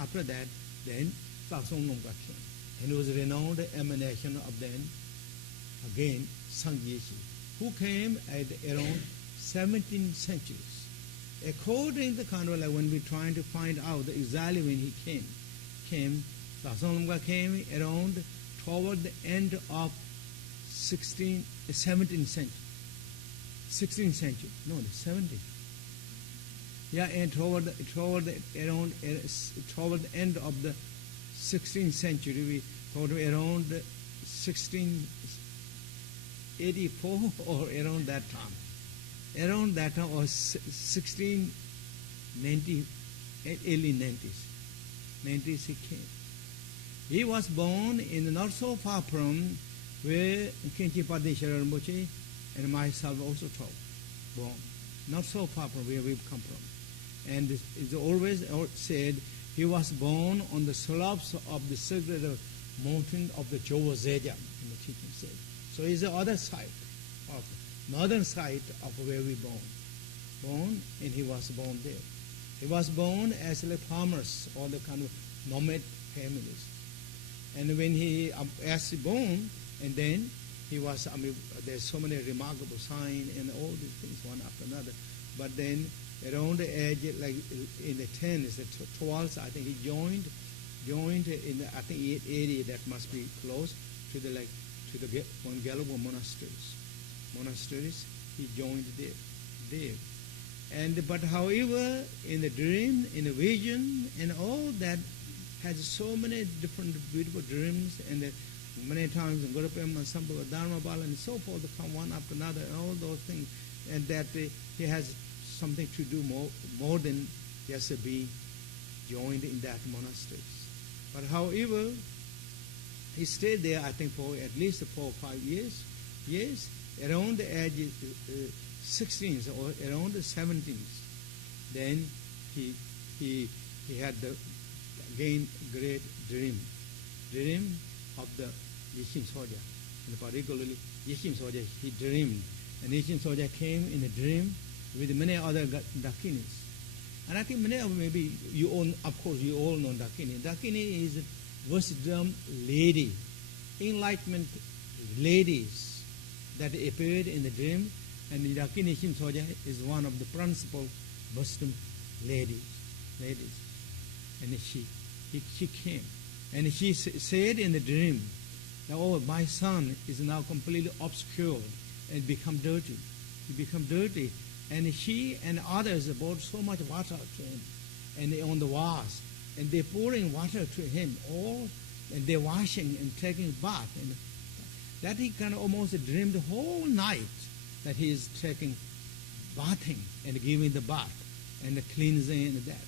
after that, then Tsasum Lingpa came. And it was a renowned emanation of then, again, Sangyeshi, who came at around 17th centuries. According to the kind of like when we're trying to find out exactly when he came, Tsasum Lingpa came around toward the end of 17th century. 16th century, no, the 17th. Yeah, and toward the end of the 16th century, we go to around 1684 or around that time. Around that time was 1690, early 90s he came. He was born in not so far from where Khenpo Rinpoche and myself also born. Not so far from where we've come from. And it's always said he was born on the slopes of the sacred mountain of the Chenrezig, in the teaching said. So it's the other side, of northern side of where we born, and he was born there. He was born as like farmers or the kind of nomad families. And when as he born, and then he was, there's so many remarkable signs and all these things one after another. But then around the age, like in the 10s, the 12s, I think he joined in the, I think 80, that must be close to the Dongyal monasteries. He joined there. But however, in the dream, in the vision, and all that has so many different beautiful dreams, and many times in Guru Padmasambhava, Dharma Bala, and so forth, come one after another, and all those things, and that he has something to do more than just be joined in that monastery. But however, he stayed there, I think, for at least 4 or 5 years. Yes, around the age 16th or around the 17th, then he had the again great dream of the Yeshim Soja, and particularly Yeshim Soja. He dreamed, and Yeshim Soja came in a dream with many other Dakinis. And I think many of maybe you all, of course, you all know Dakini. Dakini is wisdom lady, enlightenment ladies that appeared in the dream, and the Dakini Yeshim Soja is one of the principal wisdom ladies. And she came, and she said in the dream, "Oh, my son is now completely obscured and become dirty. He become dirty." And she and others brought so much water to him, and on the vase, and they're pouring water to him all, and they're washing and taking bath, and that he kind of almost dreamed the whole night that he is bathing and giving the bath and the cleansing and that.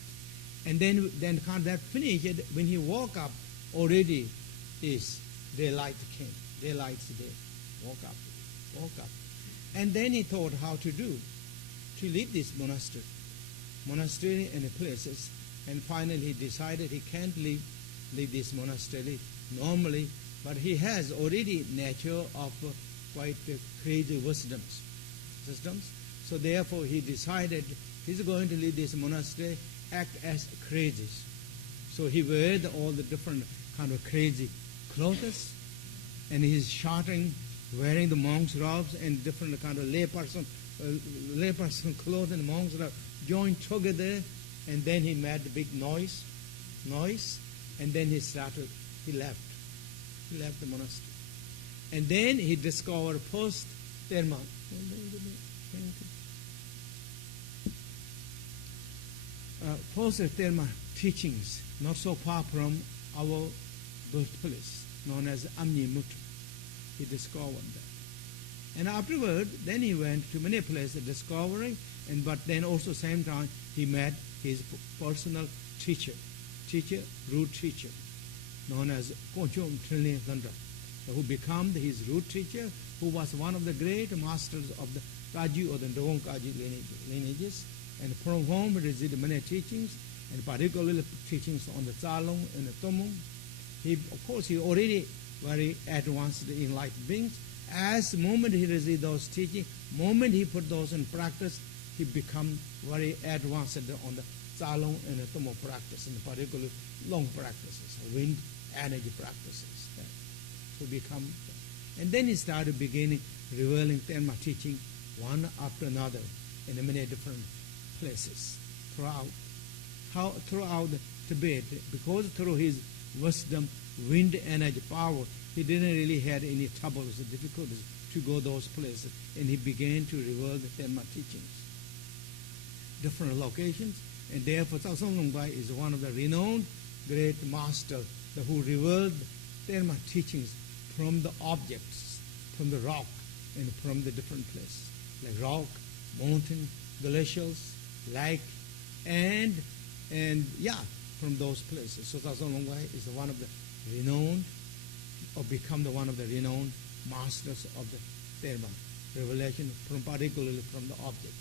And then kind of that finished. When he woke up, already is daylight came. Daylight's there. Woke up. And then he thought how to leave this monastery and the places. And finally he decided he can't leave this monastery normally, but he has already nature of quite crazy wisdoms. So therefore he decided he's going to leave this monastery, act as crazy. So he wears all the different kind of crazy clothes, and he's shouting, wearing the monks' robes and different kind of layperson clothes and monks' robes joined together, and then he made a big noise, and then he left the monastery. And then he discovered post-Terma. Post-Terma teachings, not so far from our birthplace, known as Amnimut. He discovered that. And afterward, then he went to many places discovering, but then also same time he met his personal teacher, root teacher, known as Chenrezig, who became his root teacher, who was one of the great masters of the Kaji or the Dong Kaji lineages, and from whom he received many teachings, and particularly teachings on the Tsalung and the Tomung. He already very advanced enlightened beings. As the moment he received those teachings, moment he put those in practice, he become very advanced on the Tsalong and Tomo practice, in particular long practices, wind energy practices. To become, and then he started beginning revealing Terma teaching one after another in many different places throughout Tibet, because through his wisdom, wind energy power, he didn't really have any troubles or difficulties to go those places, and he began to reveal the Terma teachings, different locations, and therefore Tsasum Lingpa is one of the renowned great masters who revealed Terma teachings from the objects, from the rock, and from the different places, like rock, mountain, glaciers, lake, and from those places. So Tsasum Lingpa is one of the renowned, or become the one of the renowned masters of the Terma revelation, particularly from the object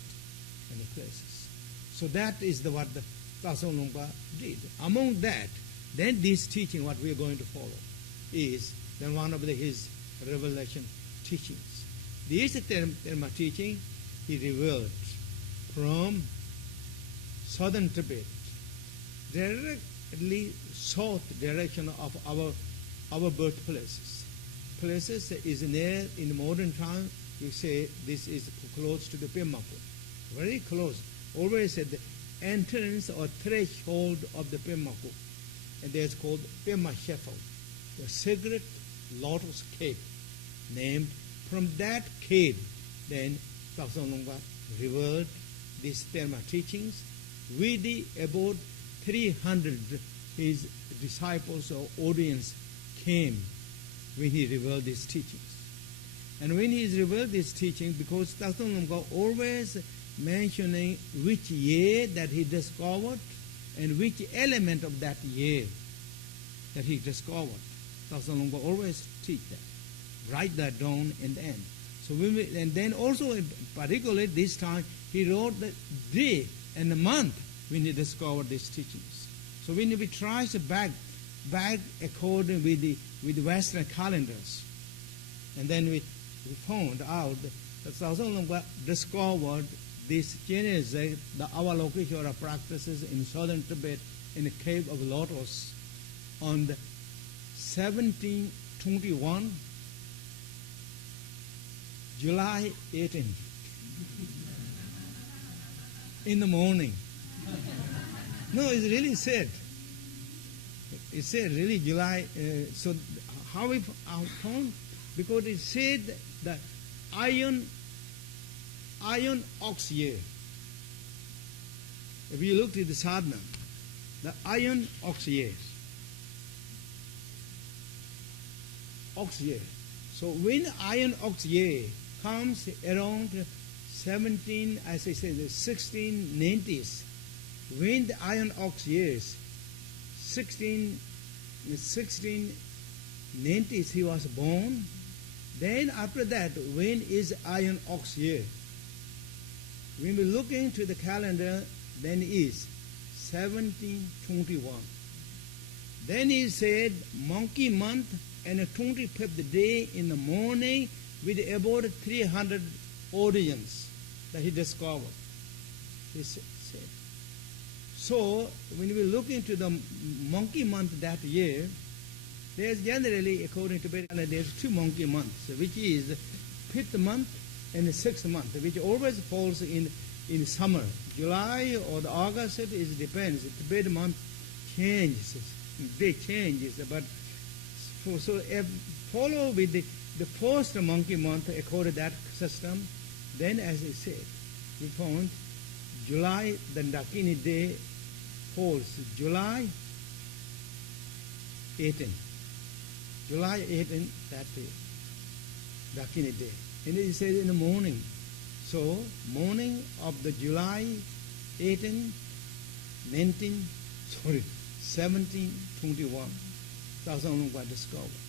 and the places. So that is what the Tsasum Lingpa did. Among that, then this teaching, what we are going to follow, is then one of his revelation teachings. This Terma teaching he revealed from southern Tibet, directly south direction of our birthplaces. Places is near in modern time, we say this is close to the Pemaku, very close. Always at the entrance or threshold of the Pemaku, and there's called Pema Shepherd, the sacred lotus cave, named from that cave. Then Tsasum Lingpa revealed these Terma teachings with about 300 his disciples or audience came when he revealed these teachings. And when he revealed this teaching, because Tsasum Lingpa always mentioning which year that he discovered and which element of that year that he discovered. Tsasum Lingpa always teach that. Write that down in the end. So and then also, particularly this time, he wrote the day and the month when he discovered these teachings. So when we try to back according with the Western calendars, and then we found out that Tsasum Lingpa discovered this Chenrezig, the Avalokiteshvara practices in southern Tibet in the cave of Lotus on the 1721, July 18, in the morning. No, it's really said. It said really July. So how we found? Because it said that iron ox year. If you look at the sadhana, the iron ox years. Ox year. So when iron ox year comes around 1690s, when the iron ox years, 1690s he was born. Then after that, when is iron ox year? When we look into the calendar, then is 1721. Then he said monkey month and the 25th day in the morning with about 300 audience that he discovered. He said. So when we look into the monkey month that year, there's generally, according to Tibetan, there's 2 monkey months, which is 5th month and the 6th month, which always falls in summer. July or the August, it depends. The Tibetan month changes, day changes, but so follow with the first monkey month according to that system. Then, as I said, we found July, the Dakini day falls July 18. July 18, that day, Dakini day. And it said in the morning. So, morning of the July 18, 1721, Tsasum Lingpa discovered.